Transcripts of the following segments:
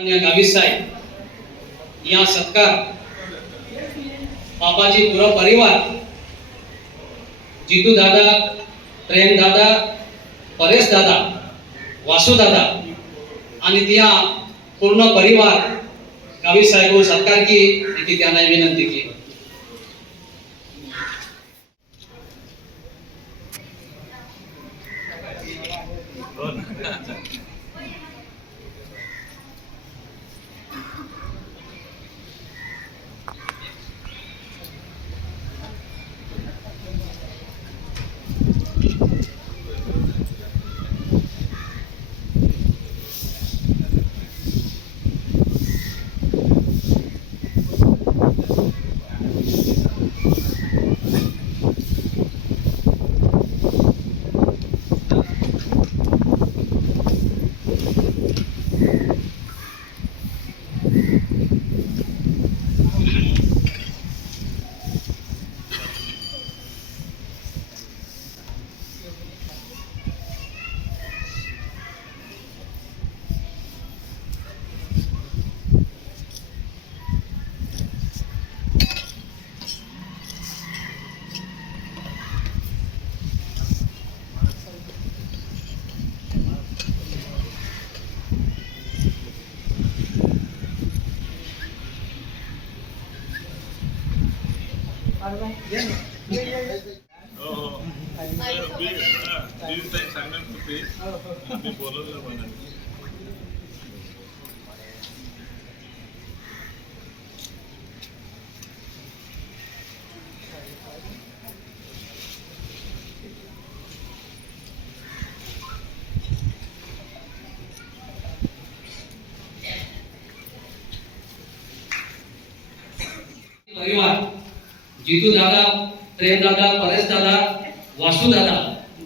माननीय गावित साहेब या सत्कार बाबाजी गुरव परिवार जितू दादा प्रेम दादा परेश दादा वासू दादा आणि त्या पूर्ण परिवार गावित साहेब हो, सत्कार की त्यांना विनंती की. हो, जितू दादा प्रेम दादा परेश दादा वासू दादा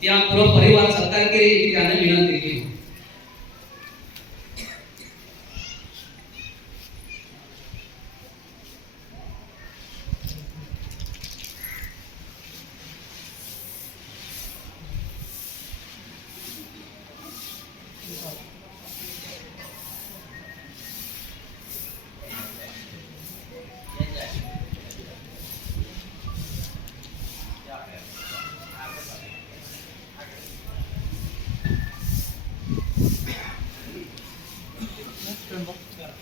त्या पूर्ण परिवार सत्कार केली ही त्यांना विनंती केली या या या चल चला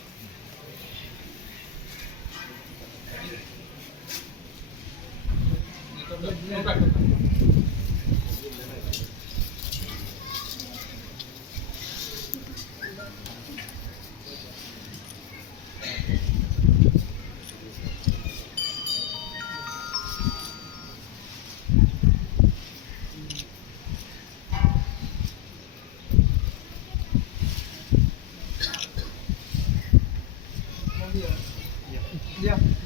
मोठे नाही असं पाच बस नाही लागा पाच ती ना ये जो यो बरा येंगा या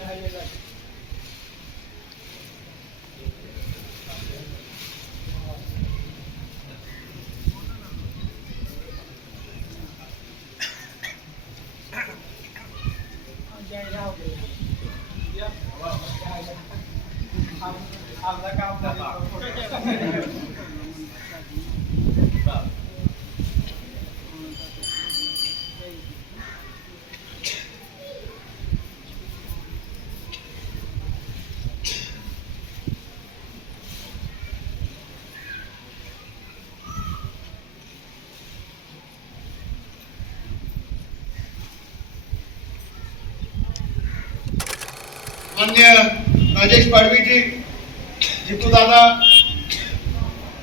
behind your leg. राजेश पाडवीजी जितू दादा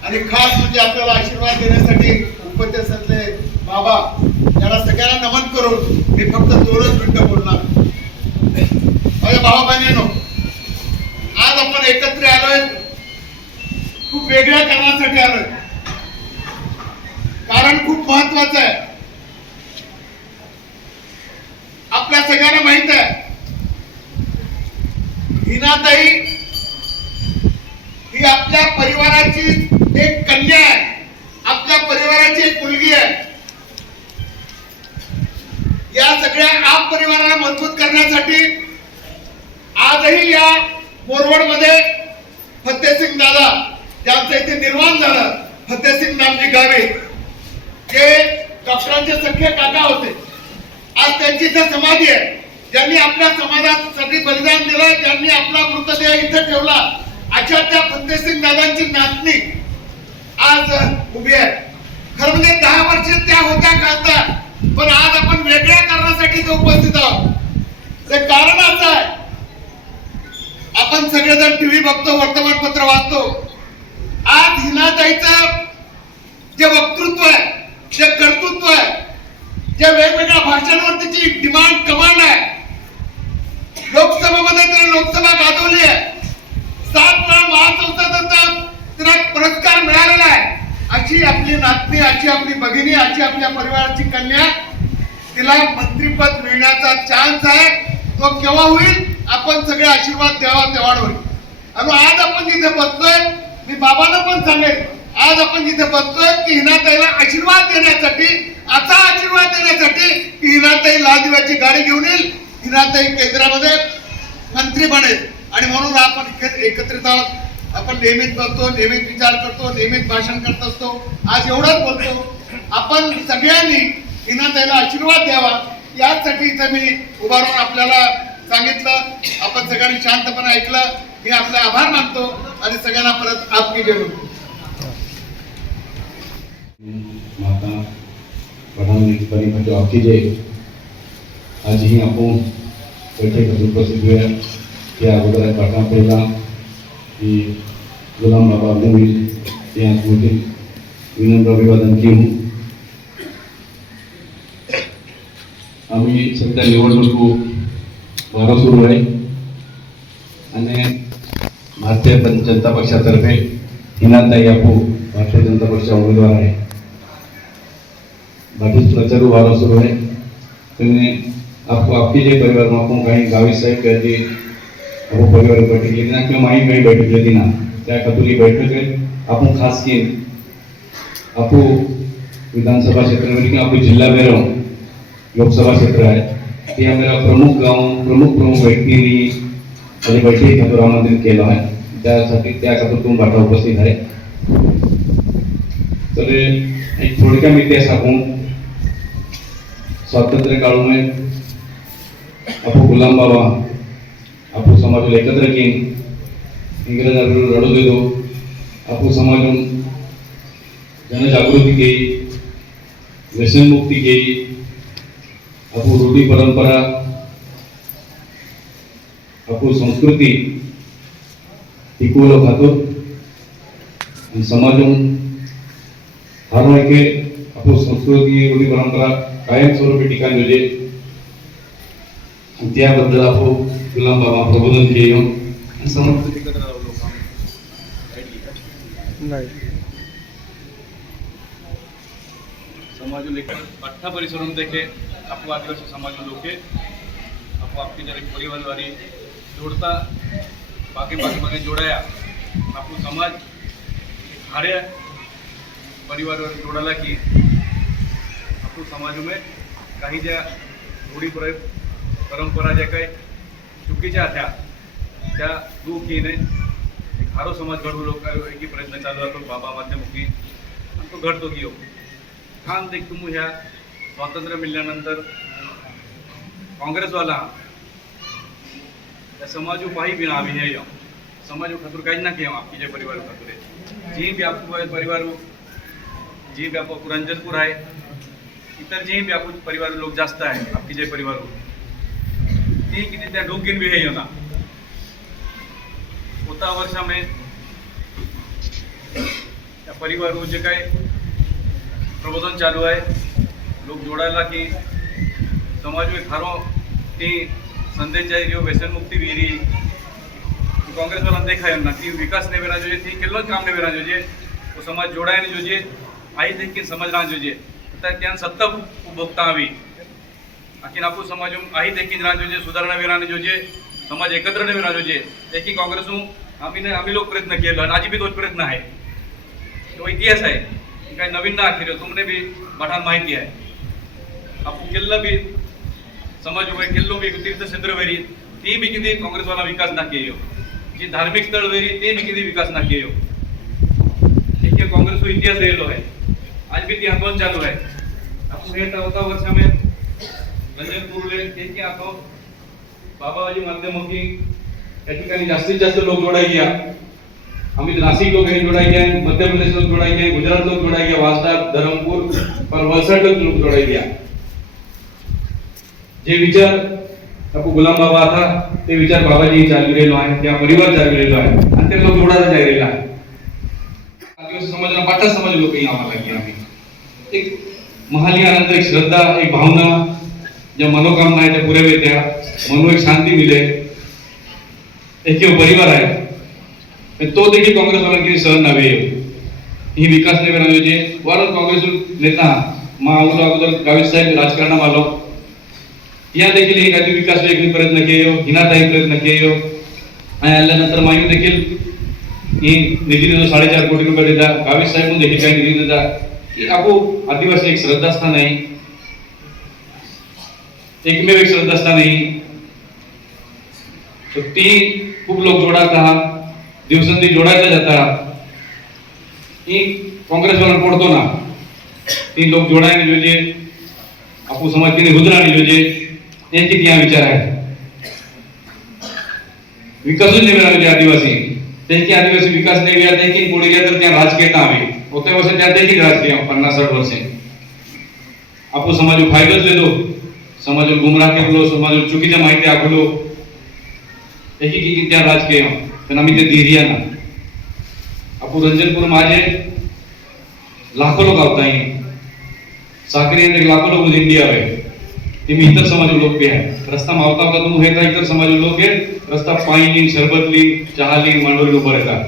आणि खास म्हणजे आपल्याला आशीर्वाद देण्यासाठी उपस्थित असले बाबा याला सगळ्यांना नमन करून मी फक्त दोनच मिनिटं बोलणार. माझ्या भावा बहिणीनो आज आपण एकत्र आलोय खूप वेगळ्या कारणासाठी आलोय. कारण खूप महत्वाचं आहे. आपल्या सगळ्यांना माहीत आहे हिनाताई ही आपल्या परिवाराची एक कन्या आहे. आपल्या परिवाराची एक मुलगी आहे. या सगळ्या आप परिवाराला मजबूत करण्यासाठी आजही या मोरवडमध्ये फतेसिंग दादा ज्यांचं इथे निर्माण झालं फतेसिंग नामची गावे जे डॉक्टरांचे सख्खे काका होते. आज त्यांची इथे समाधी आहे. ज्यांनी आपल्या समाजासाठी बलिदान दिलं ज्यांनी आपला मृतदेह इथे ठेवला अशा त्या फतेसिंग दादांची नातनी आज उभी आहे. खरं म्हणजे दहा वर्ष त्या होत्या खासदार पण आज आपण वेगळ्या कारणासाठी ते उपस्थित आहोत. ते कारण असं आहे आपण सगळेजण टीव्ही बघतो वर्तमानपत्र वाचतो. आज हिनाताईचं जे वक्तृत्व आहे जे कर्तृत्व आहे जे वेगवेगळ्या भाषांवर तिची डिमांड कमांड आहे लोकसभेमध्ये तिने लोकसभा गाजवली आहे. सात वेळा महासंसदाचा तिला पुरस्कार मिळालेला आहे. अशी आपली नातनी अशी आपली भगिनी अशी आपल्या परिवाराची कन्या तिला मंत्रीपद मिळण्याचा चान्स आहे. तो केव्हा होईल? आपण सगळे आशीर्वाद द्यावा तेव्हा होईल. आणि आज आपण जिथे बसतोय मी बाबांना पण सांगेन आज आपण जिथे बसतोय की हिनाताईला आशीर्वाद देण्यासाठी असा आशीर्वाद देण्यासाठी की हिनाताई लाल दिव्याची गाडी घेऊन येईल हिनाताई केंद्रामध्ये मंत्री बनेल. आणि म्हणून आपण एकत्रित आहोत. आपण नेहमीच बसतो नेहमीच विचार करतो नेहमीच भाषण करत असतो. आज एवढंच बोलतो. आपण सगळ्यांनी हिनाताईला आशीर्वाद द्यावा. याचसाठी इथं मी उभा राहून आपल्याला सांगितलं. आपण सगळ्यांनी शांतपणे ऐकलं. मी आपला आभार मानतो आणि सगळ्यांना परत आपली जय हो. माता प्रधानमंत्री म्हणजे ऑक्सिजे हो. आजही आपण बैठक उपस्थित हुए त्या अगोदर पाठा पहिला की गुलाम बाबा मूवी या स्मृती विनम्र अभिवादन केलं. आम्ही सध्या निवडणूक वारं सुरू आहे. आणि भारतीय जनता पक्षातर्फे हिनाताई आपू भारतीय जनता पक्षाचा उमेदवार आहे बाकी प्रचार वारा सुरू आहे. त्यांनी आपको आपकी जे परिवार में आपको काही गावी साहेब कहते आपको परिवार बैठक लेती ना किंवा माही काही बैठक लेती ना? त्या खातूर ही बैठक आहे आपण खास की आपू विधानसभा क्षेत्र में कि आपको जिला में रहो लोकसभा क्षेत्र है ते आम्हाला प्रमुख गाव प्रमुख प्रमुख व्यक्तींनी आणि बैठकी खातूर आमंत्रित केलं आहे त्यासाठी त्या खातूर तुम्ही बाटा उपस्थित आहे तर एक थोडक्या मी इतिहास आपण स्वातंत्र्य काळामध्ये आपण गुलाम बाबा आपण समाजाला एकत्र घेईन इंग्रजांविरुद्ध लढू देतो आपण समाजून जनजागृती केली व्यसनमुक्ती केली आपण रूढी परंपरा आपण संस्कृती टिकवलं खातो आणि समाजून हर के आपको संस्कृती रूढी परंपरा कायमस्वरूपी ठिकाण म्हणजे त्याबद्दल आपण गुलाम बाबा प्रबोधन केलं. समर्थ नाही. समाज लेकर अट्ठा परिसरों देखे आपको आदिवासी समाज लोके आपको आपकी जरा परिवार वाली जोड़ता बाकी बाकी बाकी जोड़ाया आपको समाज हारे परिवार वाले जोड़ाला की आपको समाज में काही ज्या पर- परंपरा ज्या काही चुकीच्या त्या त्या दुखीने एक हारो समाज घडवू लोक एकी प्रयत्न चालू असतो बाबा माध्यमुखी आणि तो घडतो की हो. छान देख तुम्ही ह्या स्वातंत्र्य मिळाल्यानंतर काँग्रेसवाला त्या समाज उपाही बिना आम्ही हे समाज खातूर काहीच ना केव्हा आपकी जे परिवार खातर जी बी आपको परिवार जी बी आपको रंजनपूर आहे इतर जी बी आपण परिवार लोक जास्त आहे आपकी जे परिवार ती किती त्या डोकीन बी हे ना होता वर्षा में त्या परिवार जे काय प्रबोधन चालू आहे लोक जोडायला की समाज में खारो ती संदेश आहे जो व्यसनमुक्ती विहिरी. काँग्रेस वाला देखा है ना कि विकास ने बेरा जो थी केलो काम ने बेरा जो जे वो समाज जोड़ाय ने जो जे. आई देख के समझ रहा આખી આખું સમાજ અહીં દેખી જ રાહ જોઈએ સુધારણા વેરાને જોઈએ समाज एकत्र नाही राहिलो जे देखील काँग्रेस आम्ही आम्ही लोक प्रयत्न केलं आणि आजी बी दोन प्रयत्न आहे. तो इतिहास आहे. काही नवीन ना केलं तुमने बी पठाण माहिती आहे. आपण केलं बी समाज उभे केल्लो बी तीर्थक्षेत्र वेरी ते बी किती काँग्रेसवाला विकास ना केयो. जी धार्मिक स्थळ वेरी ते बी किती विकास ना केयो. देखील काँग्रेस इतिहास रेलो आहे. आज बी ती आंदोलन चालू आहे. आपण हे चौथा वर्षामध्ये रंजन कुरुले त्यांची असो बाबाजी माध्यमातून या ठिकाणी जास्तीत जास्त लोक जोडायचे आम्ही नाशिक लोक हे जोडायचे मध्य प्रदेश लोक जोडायचे गुजरात लोक जोडायचे वासदा धरमपूर पर वलसाड लोक लोग जोडायचे जे विचार आपण गुलाम बाबा आता ते विचार बाबाजी चालू आहे त्या परिवार चालू आहे आणि ते लोक जोडायला जाय रेला आदिवासी समाजाला पाटा समाज लोक आम्हाला की आम्ही. एक महाली आनंद एक श्रद्धा एक भावना ज्या मनोकामना आहे त्या पुऱ्या त्या मनो एक शांती मिले. एक परिवार आहे. तो देखील काँग्रेसवाला किती सहन नव्हे. ही विकास नव्हे वेळा म्हणजे वरून काँग्रेस नेता मा अगोदर अगोदर गावित साहेब राजकारणा आलो. या देखील ही काही विकास वेगळी प्रयत्न केयो हिनाताई प्रयत्न केयो आणि आल्यानंतर मायू देखील ही निधी देतो साडेचार कोटी रुपये देता गावित साहेब देखील काही निधी देता की आपो आदिवासी एक श्रद्धास्थान आहे. एकमेव एक असतानाही तर ती खूप लोक जोडाता दिवसंदी जोडायला जाता ही काँग्रेसवाला पडतो ना ती लोक जोडायला जोजे आपू समाज तिने रुद्राने जोजे यांची त्या विचार आहे. विकासूच नाही मिळाले आदिवासी त्यांची आदिवासी विकास नाही मिळाला त्यांची पुढे गेल्या तर त्या राजकीय आम्ही होत्या वर्ष त्या देखील राजकीय पन्नास साठ वर्षे. आपू समाज फायदाच देतो. समाज गुमराह केलो समाज चुकीच्या माहिती आखलो. एकी की त्या राजकीय पण आम्ही ते धैर्य ना आपण रंजनपूर माझे लाखो लोक आवताय साखरी एक लाखो लोक म्हणजे इंडिया आहे. ते मी इतर समाज लोक आहे. रस्ता मावता का तू हे इतर समाज लोक आहे रस्ता पाणी चहा लीक मांडवली उभं राहतात.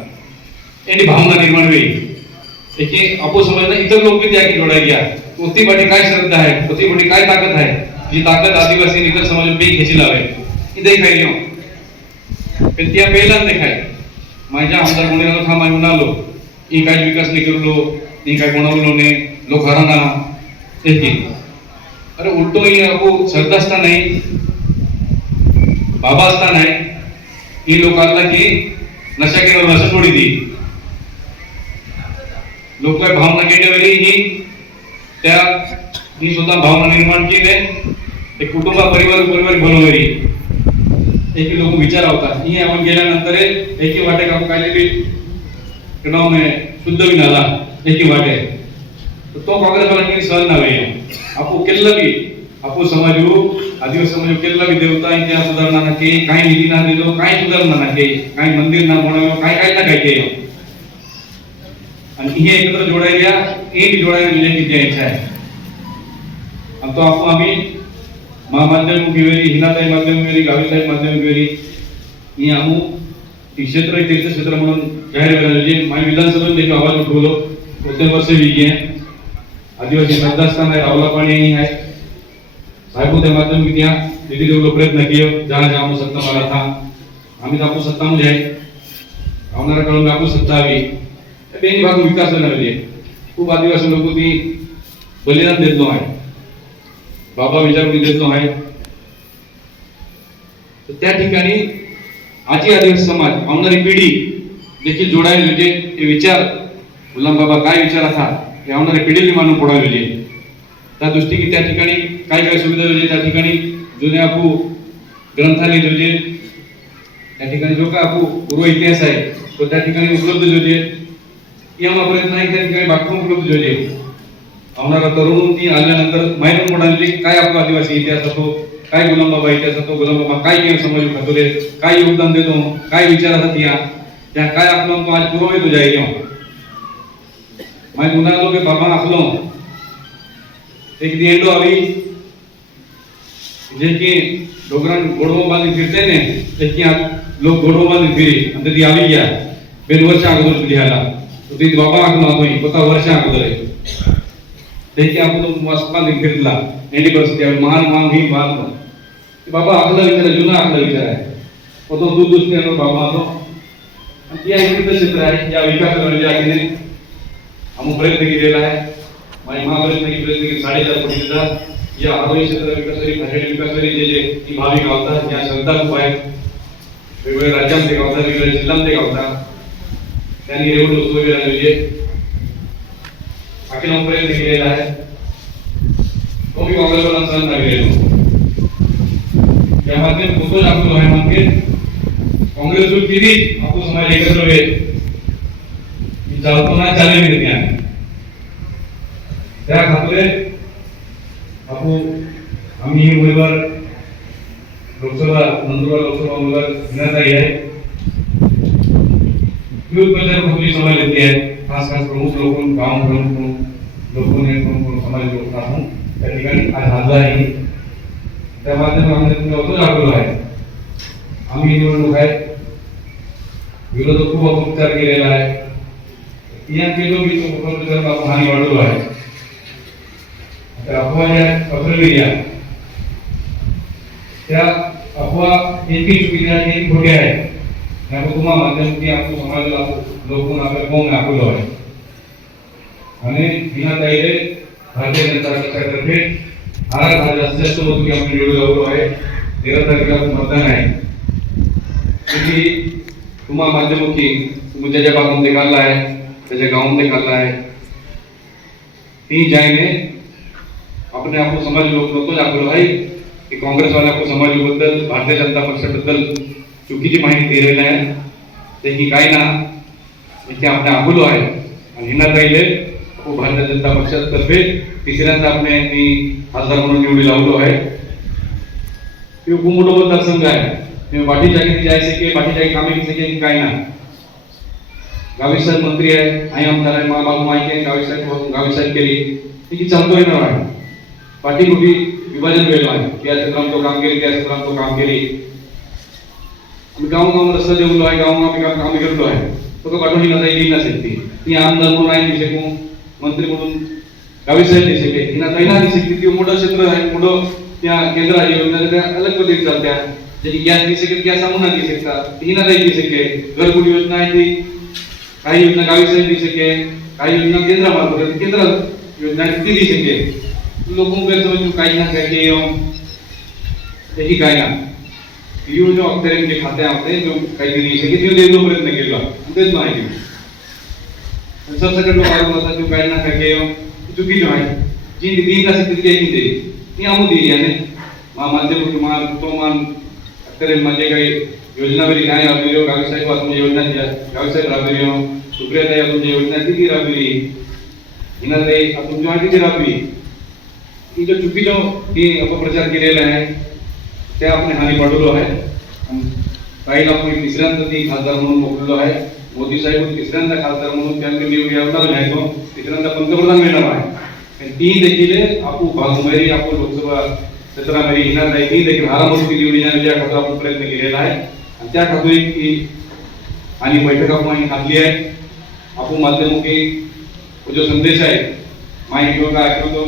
यांनी भावना निर्माण होईल आपू आपो समाजाला इतर लोक बी त्या की जोडाय घ्या ओती पाठी काय श्रद्धा आहे? ओती पाठी काय ताकद आहे? जी ताकत आदिवासी आणि इतर समाज बी खेची लावे इथे खाई घेऊ पण त्या पहिलाच माझ्या आमदार कोणी थांब आम्ही म्हणालो ही काय विकास नाही करलो ही काय बनवलो नाही लोक हराना. देखील अरे उलटो ही आपो असता नाही बाबा स्थान आहे. ही लोकांना की नशा केल्यावर नशा सोडी ती. लोक भावना केल्यावेळी ही त्या ही स्वतः भावना निर्माण केली ते कुटुंब परिवार परिवार बनवली एक लोक विचार होतात. ही आपण गेल्यानंतर एकी वाटे का काय बी मे शुद्ध बी झाला एकी वाटे. तो काँग्रेस वाला किती सहन नव्हे आपू केल्लं बी. आपू समाजू आदिवासी समाज केल्लं बी देवता त्या सुधारणा ना के काही निधी ना दिलो काही सुधारणा ना के काही मंदिर ना बनवलं काय काय ना काय केलं. आणि हे एकत्र जोडायला एक जोडायला म्हणजे किती इच्छा आहे. आणि तो आपण आम्ही महामाध्यम घेवेरी हिनाताई माध्यम घेवेरी गावीसाहेब माध्यम घेवेरी ही आमू ही क्षेत्र एक तीर्थ क्षेत्र म्हणून जाहीर करायला जे माझ्या विधानसभेत देखील आवाज उठवलो. होते वर्ष विकी आहे? आदिवासी मतदारस्थान आहे रावला पाणी आहे. साहेब त्या माध्यम की त्या तिथे प्रयत्न केलं. जहाँ जहाँ आमू सत्ता मला था. आम्ही तर आपू सत्ता म्हणजे आहे. रावणारा कळून आपू सत्ता हवी. बेनी भाग विकास नव्हे खूप आदिवासी लोक ती बलिदान देतो आहे बाबा विचार देतो आहे तर त्या ठिकाणी आजी आदिवासी समाज आवणारी पिढी देखील जोडायला म्हणजे ते विचार. गुलाम बाबा काय विचार असा हे आवणारी पिढीला मानून पडावे म्हणजे त्या दृष्टीने त्या ठिकाणी काय काय सुविधा दिली त्या ठिकाणी जुने आपू ग्रंथालय जोजे त्या ठिकाणी जो काय आपू पूर्व इतिहास आहे तो त्या ठिकाणी उपलब्ध जोजे यामा प्रयत्न आहे त्या ठिकाणी बाथरूम उपलब्ध जोजे आवणारा तरुण ती आल्यानंतर माहिती म्हणाली काय आपला आदिवासी इतिहास असतो काय गुलामबाबा इतिहास असतो गुलामबाबा काय केलं समाज खातोरे काय योगदान देतो काय विचार असतात या त्या काय आपलं तो आज पुरवे तुझ्या जाय माहिती म्हणालो की बाबा आखलो एक दिंडो हवी जे की डोंगरान गोडवो बांधून फिरते ने ते की लोक गोडवो बांधून फिरी आणि ती आवी या बेन वर्ष अगोदर लिहायला तो ती बाबा आखलो आपण स्वतः वर्ष अगोदर आहे. त्याची आपण वाचपाने फिरला एंडी परिस्थिती आहे महान महान ही महान की बाबा आपला विचार जुना आपला विचार आहे तो दूध दुसरी आणून बाबा तो। आणि या एक क्षेत्र आहे या विकास योजनेने आम्ही प्रयत्न केलेला आहे माझी महाप्रयत्न प्रयत्न केले साडेचार कोटीचा या आरोग्य क्षेत्र विकासासाठी भाषेच्या विकासासाठी जे जे ती भावी गावतात या श्रद्धा खूप आहेत वेगवेगळ्या राज्यांमध्ये गावतात वेगवेगळ्या जिल्ह्यांमध्ये गावतात त्यांनी एवढं उत्सव केला म्हणजे अखिल प्रयत्न केलेला आहे तो मी काँग्रेसवाला सहन लागलेलो त्यामध्ये फोटो दाखवलो आहे म्हणजे काँग्रेस किती आपण समाज एकत्र होईल. की चालतो ना चालेल मी त्या त्या खात्रे आपू आम्ही ही उमेदवार लोकसभा नंदुरबार लोकसभा उमेदवार घेण्यात आली आहे. विविध प्रचार समाज येते आहे. खास खास प्रमुख लोक गाव प्रमुख लोक प्रमुख समाज लोक आपण त्या ठिकाणी आज हजर आहे त्या माध्यमातून तुम्ही अजून दाखवलो आहे आम्ही ही। निवडणूक आहे विरोधक खूप अपप्रचार केलेला आहे या केलो मी तो अपप्रचार आपण हानी वाढवलो आहे त्या अफवा ज्या पसरलेल्या त्या अफवा इतकी चुकीच्या आहेत इतकी खोट्या आहेत आपण तुम्हाला माध्यमातून आपण समाजाला लोकून आपल्या कोण दाखवलो आहे आणि बिना ताईले भारतीय जनता पक्षातर्फे हा हा जास्तीत आपण निवडून लावलो आहे. तेरा तारखेला आपण मतदान आहे. की तुम्हा माध्यमुखी तुम्ही ज्याच्या भागामध्ये काढला आहे त्याच्या गावामध्ये काढला आहे. ती जायने आपण आप समाज लोक नको दाखवलं आहे की काँग्रेसवाल्या को समाजाबद्दल भारतीय जनता पक्षाबद्दल चुकीची माहिती दिलेली आहे. ते ही काय ना इथे आपण आखलो आहे आणि हिना ताईले भारतीय जनता पक्षातर्फे तिसऱ्यांदा आपण यांनी खासदार म्हणून निवडी लावलो आहे. ते खूप मोठं मतदारसंघ आहे. बाटी जागी जाय सके बाटी जागी कामे की सके काय ना गावी साहेब मंत्री आहे आई आमदार आहे मा बाबू माहिती आहे गावी साहेब हो- गावी साहेब केली. ती चालतो येणार आहे. पाठी मोठी विभाजन वेळ आहे. या क्षेत्रात तो काम केली त्या क्षेत्रात तो काम केली. आम्ही गावगाव रस्ता जेवलो आहे गावगाव आम्ही काम करतो आहे. तो पाठवून हिना ताई नसेल ती. ती आमदार म्हणून आहे दिसे मंत्री म्हणून गावी साहेब दिसे हिना तैना दिसे ती मोठं क्षेत्र आहे मोठं त्या केंद्र आहे योजना त्या अलग पद्धती चालत्या. जशी गॅस दिसे की गॅस आम्हाला दिसे का हिना ताई दिसे के घरकुल योजना आहे ती. काही योजना गावी साहेब दिसे काही योजना केंद्रामार्फत केंद्र योजना आहे. ती दिसे के लोगों काही ना काही यही काय ना. येऊन जो अक्षर जे खाते आपले जो काहीतरी शक्य ते देतो प्रयत्न केला तेच माहिती सबसेकंड लोक होता जो काही ना काही चुकीचं आहे जी दी असेल तिथे काही दिली ती आमू दिली आणि मा माध्यम कुमार तो मान अक्षर म्हणजे काही योजना वरी काय राबविली गावी साहेब तुमची योजना दिल्या गावी साहेब राबविली सुप्रियाताई तुमची योजना किती राबविली हिनाताई तुमची माहिती किती राबविली की जो चुकीचं की अपप्रचार केलेला आहे त्या आपण हानी पाठवलो आहे काहीला आपण तिसऱ्यांदा ती खासदार म्हणून मोकळलो आहे मोदी साहेब तिसऱ्यांदा खासदार म्हणून त्यांनी निवडी येणार नाही तो तिसऱ्यांदा पंतप्रधान मिळणार आहे ती देखील आपू भागुमेरी आपू लोकसभा क्षेत्रामध्ये येणार नाही ती देखील हारामोठी निवडी येण्याच्या खातर आपण प्रयत्न केलेला आहे आणि त्या खातर की आणि बैठक आपण घातली आहे आपण माध्यमुखी जो संदेश आहे माहिती जो ऐकतो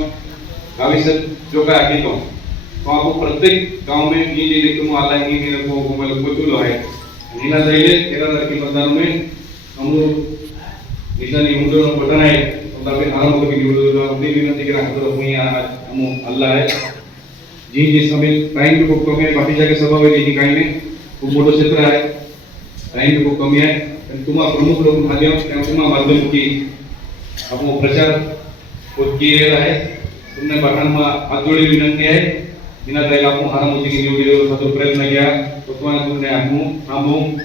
गावी से जो काय ऐकतो तो आपको प्रत्येक गाँव में ये देखो वो आता है मेरे को वो मेरे को चुलो है। नीला जाइए तेरह तारीख के मतदान में हम लोग निवडून बटन आहे समजा आपण आराम होतो की निवडून अपनी विनंती करा तो मी हम अल्लाह है। जी जी समय टाइम भी खूप कमी आहे बाकीच्या काही सभा होईल जी काही नाही खूप मोठं क्षेत्र आहे टाइम भी खूप कमी आहे आणि तुम्हाला प्रमुख लोक माध्यम त्या तुम्हाला माध्यम की आपण प्रचार केलेला आहे तुमने पाठांना हात जोडी विनंती आहे दिना ताईला आपण हारामोती निवडी होता प्रयत्न किया तो तुम्हाला तुमने आपण थांबवून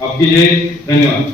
आपकी जय धन्यवाद.